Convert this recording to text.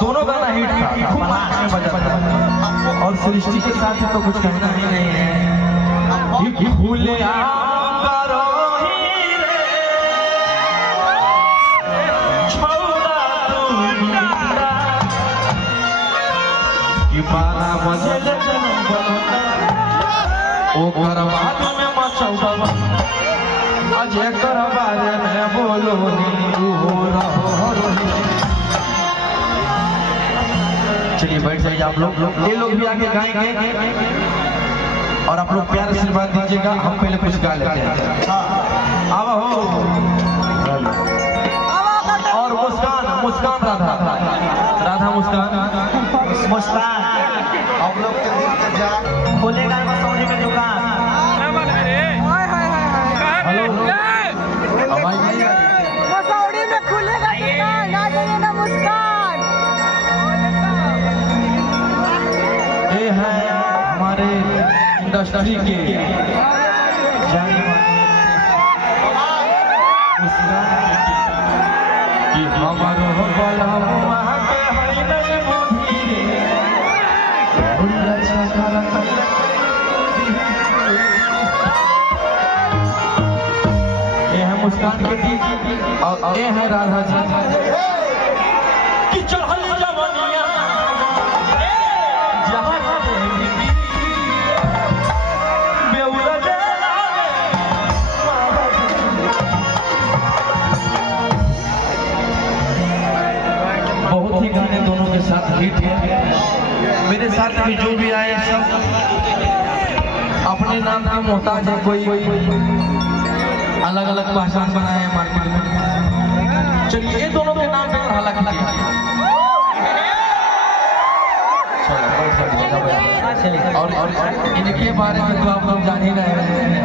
दोनों गाना हिट था, खूब नाचने बजा और सृष्टि के साथ तो कुछ कहना ही नहीं है। भूले बोलो चलिए बैठ जाइए आप लोग, ये लोग भी आगे गाएंगे और आप लोग प्यार आशीर्वाद दीजिएगा। हम पहले कुछ गा लेते हैं। अब हो और मुस्कान मुस्कान राधा राधा मुस्कान मुस्कान हम लोग के दिल के जा खोलेगा मसौड़ी की दुकान। हेलो मसौड़ी में खुलेगा दुकान, आ जाइए ना मुस्कान। ये है हमारे इंडस्ट्री के जाने माने मुस्कान कि हमारो बलम वहाँ के हई नहीं बुद्धि भूल छाला ये है मुस्कान के दी और ये है राधा जी कि चढ़ल जवनिया जहाँ बहुत ही गाने दोनों के साथ हिट है। मेरे साथ भी जो भी आए सब अपने नाम का मोहताज है, कोई अलग अलग पहचान बनाए मार्केट में। चलिए ये दोनों के नाम पे हालांकि और इनके बारे में तो आप लोग जान ही रहे हैं।